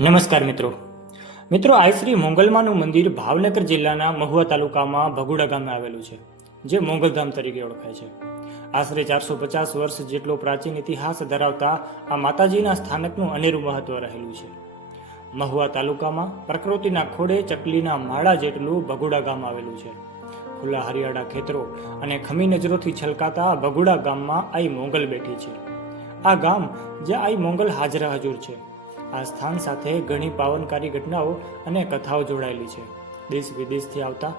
નમસ્કાર મિત્રો. મિત્રો, આઈ શ્રી મોંગલમાનું મંદિર ભાવનગર જિલ્લાના મહુવા તાલુકામાં ભગુડા ગામે આવેલું છે, જે મોંગલધામ તરીકે ઓળખાય છે. આશરે ચારસો પચાસ વર્ષ જેટલો પ્રાચીન ઇતિહાસ ધરાવતા આ માતાજીના સ્થાનકનું અનેરું મહત્વ રહેલું છે. મહુવા તાલુકામાં પ્રકૃતિના ખોડે ચકલીના માળા જેટલું ભગુડા ગામ આવેલું છે. ખુલ્લા હરિયાળા ખેતરો અને ખમી નજરોથી છલકાતા ભગુડા ગામમાં આઈ મોંગલ બેઠી છે. આ ગામ જે આઈ મોંગલ હાજરા હજુર છે. આ સ્થાન સાથે ઘણી પાવનકારી ઘટનાઓ અને કથાઓ જોડાયેલી છે. દેશ વિદેશથી આવતા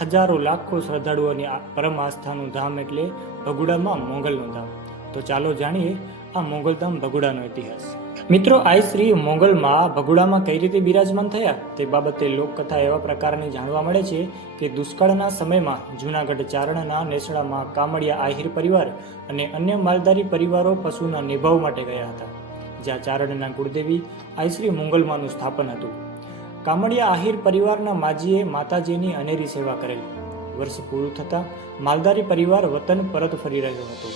હજારો લાખો શ્રદ્ધાળુઓની પરમ આસ્થાનું ધામ એટલે ભગુડામાં મોગલનું ધામ. તો ચાલો જાણીએ આ મોગલધામ ભગુડાનો ઇતિહાસ. મિત્રો, આઈ શ્રી મોંગલમાં ભગુડામાં કઈ રીતે બિરાજમાન થયા? તે બાબતે લોકકથા એવા પ્રકારની જાણવા મળે છે કે દુષ્કાળના સમયમાં જૂનાગઢ ચારણના નેસડામાં કામડિયા આહિર પરિવાર અને અન્ય માલધારી પરિવારો પશુના નિભાવ માટે ગયા હતા. જ્યાં ચારણના ગુરુદેવી આઈશ્રી મોંગલમાનું સ્થાપન હતું. કામડિયા આહિર પરિવારના માજીએ માતાજીની અનેરી સેવા કરેલી. વર્ષ પૂરું થતાં માલધારી પરિવાર વતન પરત ફરી રહ્યો હતો.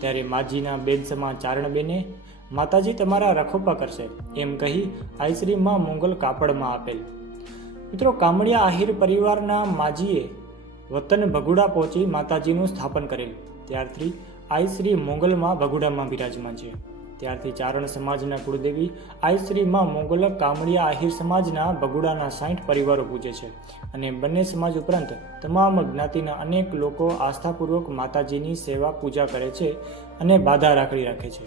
ત્યારે માજીના બેનસમા ચારણબેને, માતાજી તમારા રખોપા કરશે એમ કહી આઈશ્રીમાં મુંગલ કાપડમાં આપેલ. મિત્રો કામડિયા આહિર પરિવારના માજીએ વતન ભગુડા પહોંચી માતાજીનું સ્થાપન કરેલ. ત્યારથી આઈશ્રી મોગલમાં ભગુડામાં બિરાજમાન છે. ત્યારથી ચારણ સમાજના કુળદેવી આયશ્રીમાં મોંગલ કામડિયા આહિર સમાજના બગુડાના સાઠ પરિવારો પૂજે છે અને બંને સમાજ ઉપરાંત તમામ જ્ઞાતિના અનેક લોકો આસ્થાપૂર્વક માતાજીની સેવા પૂજા કરે છે અને બાધા રાખડી રાખે છે.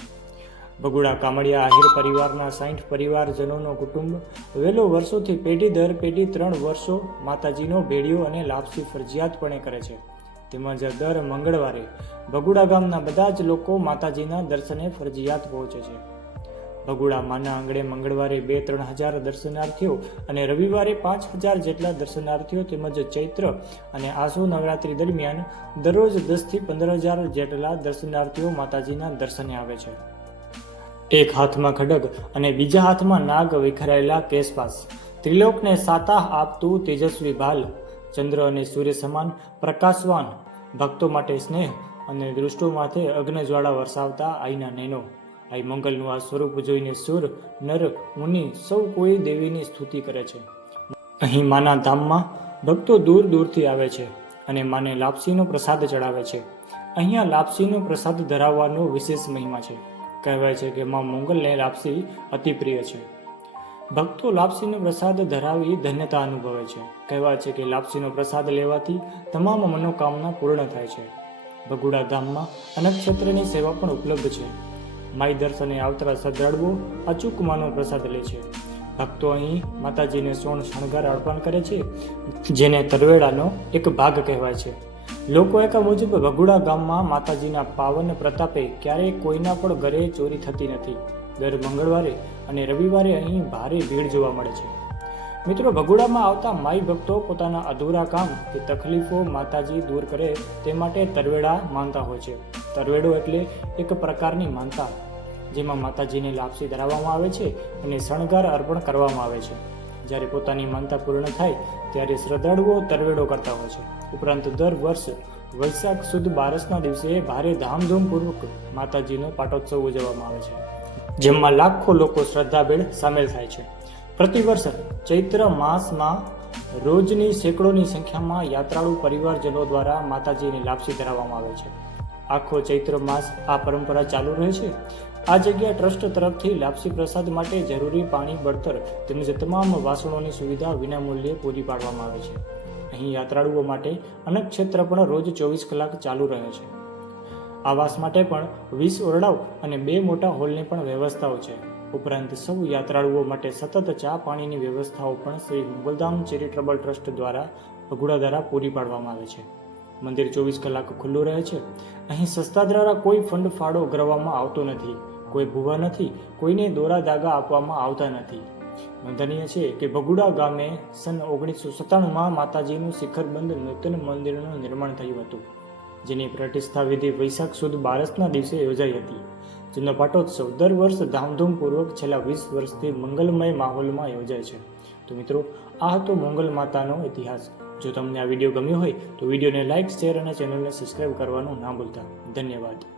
બગુડા કામડિયા આહિર પરિવારના સાઠ પરિવારજનોનો કુટુંબ વહેલો વર્ષોથી પેઢી દર પેઢી ત્રણ વર્ષો માતાજીનો ભેડિયો અને લાપસી ફરજિયાતપણે કરે છે. તેમજ દર મંગળવારે બગુડા ગામના બધા જ લોકો માતાજીના દર્શને ફરજિયાત પહોંચે છે. બગુડા માના આંગણે મંગળવારે બે ત્રણ હજાર દર્શનાર્થીઓ અને રવિવારે પાંચ હજાર જેટલા દર્શનાર્થીઓ તેમજ ચૈત્ર અને આસો નવરાત્રી દરમિયાન દરરોજ દસથી પંદર હજાર જેટલા દર્શનાર્થીઓ માતાજીના દર્શને આવે છે. એક હાથમાં ખડગ અને બીજા હાથમાં નાગ વિખરાયેલા કેસપાસ ત્રિલોકને સાતાહ આપતું તેજસ્વી ભાલ ચંદ્ર અને સૂર્ય સમાન પ્રકાશવાન. ભક્તો માટે સ્નેહ અને દૃષ્ટો માથે અગ્નજ્વાળા વરસાવતા આઈના નૈનો આઈ મંગલનું આ સ્વરૂપ જોઈને સુર, નર, મુનિ સૌ કોઈ દેવીની સ્તુતિ કરે છે. અહીં માના ધામમાં ભક્તો દૂર દૂરથી આવે છે અને માને લાપસીનો પ્રસાદ ચડાવે છે. અહીંયા લાપસીનો પ્રસાદ ધરાવવાનો વિશેષ મહિમા છે. કહેવાય છે કે માં મોંગલને લાપસી અતિ પ્રિય છે. ભક્તો લાપસીનો પ્રસાદ ધરાવી ધન્યતા અનુભવે છે. કહેવાય છે કે લાપસીનો પ્રસાદ લેવાથી તમામ મનોકામના પૂર્ણ થાય છે. ભગુડા ધામમાં અનક્ષત્રની સેવા પણ ઉપલબ્ધ છે. માઈ દર્શને આવતા શ્રદ્ધાળુઓ અચૂક માનો પ્રસાદ લે છે. ભક્તો અહીં માતાજીને સોણ શણગાર અર્પણ કરે છે, જેને તરવેડાનો એક ભાગ કહેવાય છે. લોકો એક મુજબ ભગુડા ગામમાં માતાજીના પાવન પ્રતાપે ક્યારેય કોઈના પણ ઘરે ચોરી થતી નથી. દર મંગળવારે અને રવિવારે અહીં ભારે ભીડ જોવા મળે છે. મિત્રો, ભગોડામાં આવતા માઈ ભક્તો પોતાના અધૂરા કામ કે તકલીફો માતાજી દૂર કરે તે માટે તરવેડા માનતા હોય છે. તરવેડો એટલે એક પ્રકારની માનતા, જેમાં માતાજીને લાપસી ધરાવવામાં આવે છે અને શણગાર અર્પણ કરવામાં આવે છે. જ્યારે પોતાની માનતા પૂર્ણ થાય, ત્યારે શ્રદ્ધાળુઓ તરવેડો કરતા હોય છે. ઉપરાંત દર વર્ષ વૈશાખ સુદ બારસના દિવસે ભારે ધામધૂમપૂર્વક માતાજીનો પાટોત્સવ ઉજવવામાં આવે છે. જેમાં લાખો લોકો શ્રદ્ધાભેળ સામેલ થાય છે. પ્રતિવર્ષ ચૈત્ર માસમાં રોજની સેંકડોની સંખ્યામાં યાત્રાળુ પરિવારજનો દ્વારા માતાજીની લાપસી ધરાવવામાં આવે છે. આખો ચૈત્ર માસ આ પરંપરા ચાલુ રહે છે. આ જગ્યા ટ્રસ્ટ તરફથી લાપસી પ્રસાદ માટે જરૂરી પાણી, બળતર તેમજ તમામ વાસણોની સુવિધા વિનામૂલ્યે પૂરી પાડવામાં આવે છે. અહીં યાત્રાળુઓ માટે અનેક ક્ષેત્ર પણ રોજ ચોવીસ કલાક ચાલુ રહે છે. આવાસ માટે પણ વીસ ઓરડાઓ અને બે મોટા હોલની પણ વ્યવસ્થાઓ છે. ઉપરાંત સૌ યાત્રાળુઓ માટે સતત ચા પાણીની વ્યવસ્થાઓ પણ શ્રી મુગલધામ ચેરિટેબલ ટ્રસ્ટ દ્વારા ભગુડા દ્વારા પૂરી પાડવામાં આવે છે. મંદિર ચોવીસ કલાક ખુલ્લું રહે છે. અહીં સંસ્થા દ્વારા કોઈ ફંડ ફાળો કરવામાં આવતો નથી. કોઈ ભૂવા નથી. કોઈને દોરા દાગા આપવામાં આવતા નથી. નોંધનીય છે કે ભગુડા ગામે સન ઓગણીસો સત્તાણુંમાં માતાજીનું શિખરબંધ નૂતન મંદિરનું નિર્માણ થયું હતું. જેની પ્રતિષ્ઠા વિધિ વૈશાખ સુદ બારસના દિવસે યોજાઈ હતી. જેનો પાટોત્સવ દર વર્ષ ધામધૂમપૂર્વક છેલ્લા વીસ વર્ષથી મંગલમય માહોલમાં યોજાય છે. તો મિત્રો, આ હતો મંગલ માતાનો ઇતિહાસ. જો તમને આ વીડિયો ગમ્યો હોય, તો વિડીયોને લાઇક શેર અને ચેનલને સબસ્ક્રાઇબ કરવાનું ના ભૂલતા. ધન્યવાદ.